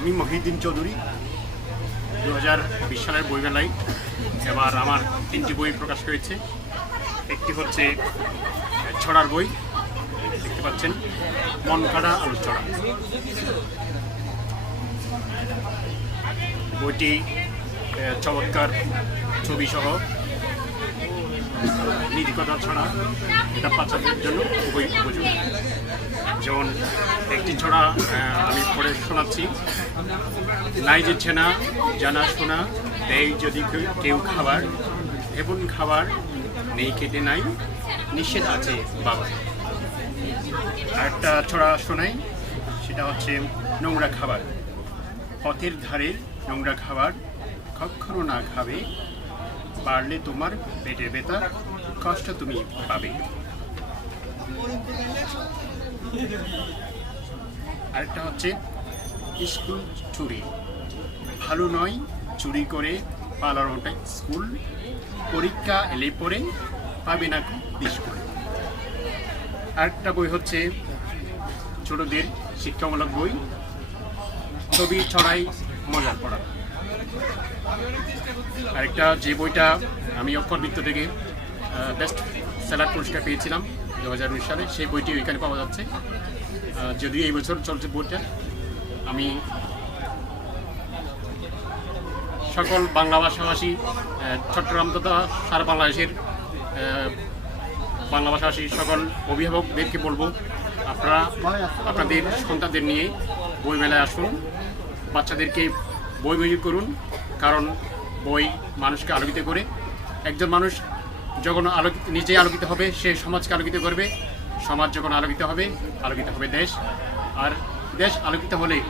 আমি মহিউদ্দিন চৌধুরী দু হাজার বিশ সালের বইমেলায় এবার আমার তিনটি বই প্রকাশ হয়েছে। একটি হচ্ছে ছড়ার বই, দেখতে পাচ্ছেন মন কাটা আলু ছড়া। বইটি চমৎকার ছবি সহ নীতিকথা ছড়া, এটা বাচ্চাদের জন্য খুবই উপযোগী। যেমন একটি ছড়া আমি পড়ে শোনাচ্ছি। নাই যে না জানা শোনা দেয় যদি কেউ- কেউ খাবার, এমন খাবার নেই খেতে নাই, নিষেধ আছে বাবা। আরেকটা ছড়া শোনাই, সেটা হচ্ছে নোংরা খাবার। পথের ধারের নোংরা খাবার কখনো না খাবে, পারলে তোমার পেটের ব্যথা, কষ্ট তুমি পাবে। আরেকটা হচ্ছে স্কুল চুরি। ভালো নয় চুরি করে পালানোটা স্কুল। পরীক্ষা এলে পরে পাবে না স্কুল। আরেকটা বই হচ্ছে ছোটদের শিক্ষামূলক বই। ছবি ছড়াই মজার পড়া আরেকটা যে বইটা আমি অক্ষরবৃত্ত থেকে বেস্ট সেলার পুরস্কার পেয়েছিলাম দু হাজার উনিশ সালে সেই বইটি ওইখানে পাওয়া যাচ্ছে। যদিও এই বছর চলছে বইটা আমি সকল বাংলা ভাষাভাষী চট্টগ্রাম তথা সারা বাংলাদেশের বাংলা ভাষাভাষী সকল অভিভাবকদেরকে বলব, আপনারা আপনাদের সন্তানদের নিয়ে বই মেলায় আসুন, বাচ্চাদেরকে বই বই করুন, কারণ বই মানুষকে আলোকিত করে। একজন মানুষ যখন আলোকিত, নিজেই আলোকিত হবে, সে সমাজকে আলোকিত করবে, সমাজ যখন আলোকিত হবে আলোকিত হবে দেশ। আর দেশ আলোকিত হলে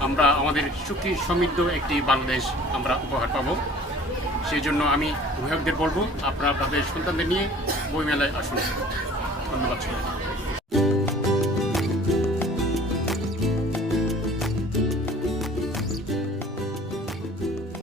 আমরা, আমাদের সুখী সমৃদ্ধ একটি বাংলাদেশ আমরা উপহার পাব। সেই জন্য আমি অভিভাবকদের বলব, আপনারা আপনাদের সন্তানদের নিয়ে বইমেলায় আসুন। ধন্যবাদ সবাইকে।